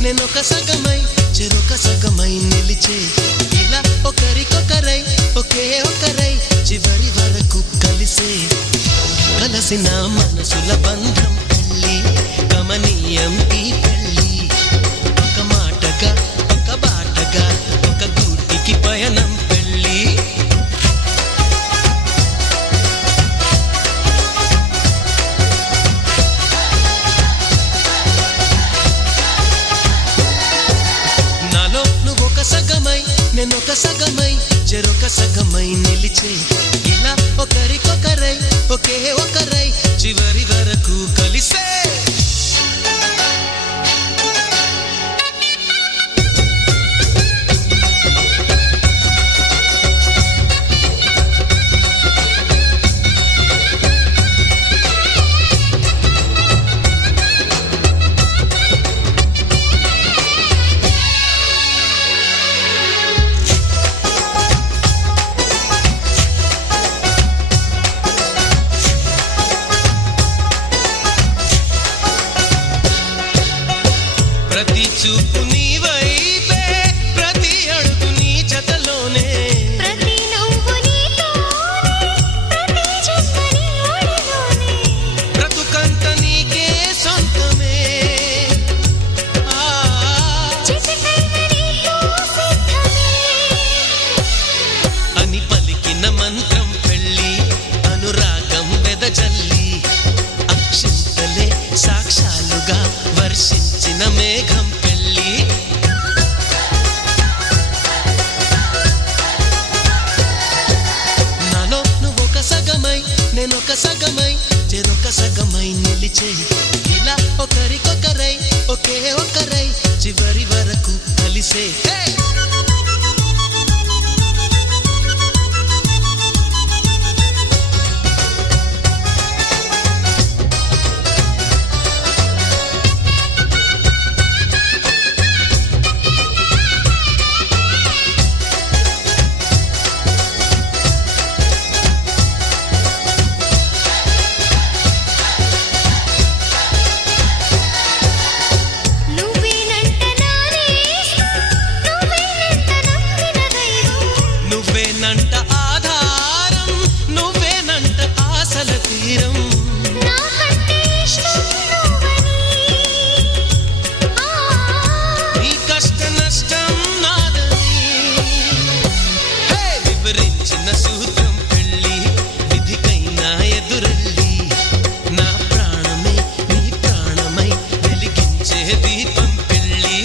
నేనొక సగమై చెరొక సగమై నిలిచే ఇలా ఒకరికొకరై ఒకే ఒకరై చివరి వరకు కలిసే కలసిన మనసుల బంధం పెళ్ళి కమనీయం ఈ పెళ్ళి ఒక మాటగా ఒక బాటగా ఒక గూటికి పయనం పెళ్ళి నాలో నువ్వొక సగమై నేనొక సగమై చెరొక సగమై నిలిచే ఇలా ఒకరికొకరై ఒకే ఒకరై చివరి వరకు కలిసే ప్రతి చూపు నీ వైపే ప్రతి అడుగు నీ జతలోనే ప్రతి నవ్వు నీతోనే ప్రతి జన్మని ఒడిలోనే బ్రతుకంత నీకే సొంతమే చిటికైన నీతో సిద్ధమే అని పలికిన మంత్రం పెళ్ళి అనురాగం వెదజల్లి అక్షింతలే సాక్షాలుగా వర్షించిన మేఘం పెళ్ళి నాలో నువ్వొక సగమై నేనొక సగమై చెరొక సగమై నిలిచే ఇలా ఒకరికొకరై ఒకే ఒకరై చివరి వరకు కలిసే నువ్వేనంట నానేస్తా నువ్వేనంట నమ్మిన దైవం నువ్వేనంట ఆధారం నువ్వేనంట ఆశల తీరం నాకంటే ఇష్టం నువ్వని నీ కష్ట నష్టం నాదని వివరించిన సూత్రం పెళ్ళి విధికైనా ఎదురెళ్ళి నా ప్రాణమే నీ ప్రాణమై వెలిగించే దీపం పెళ్ళి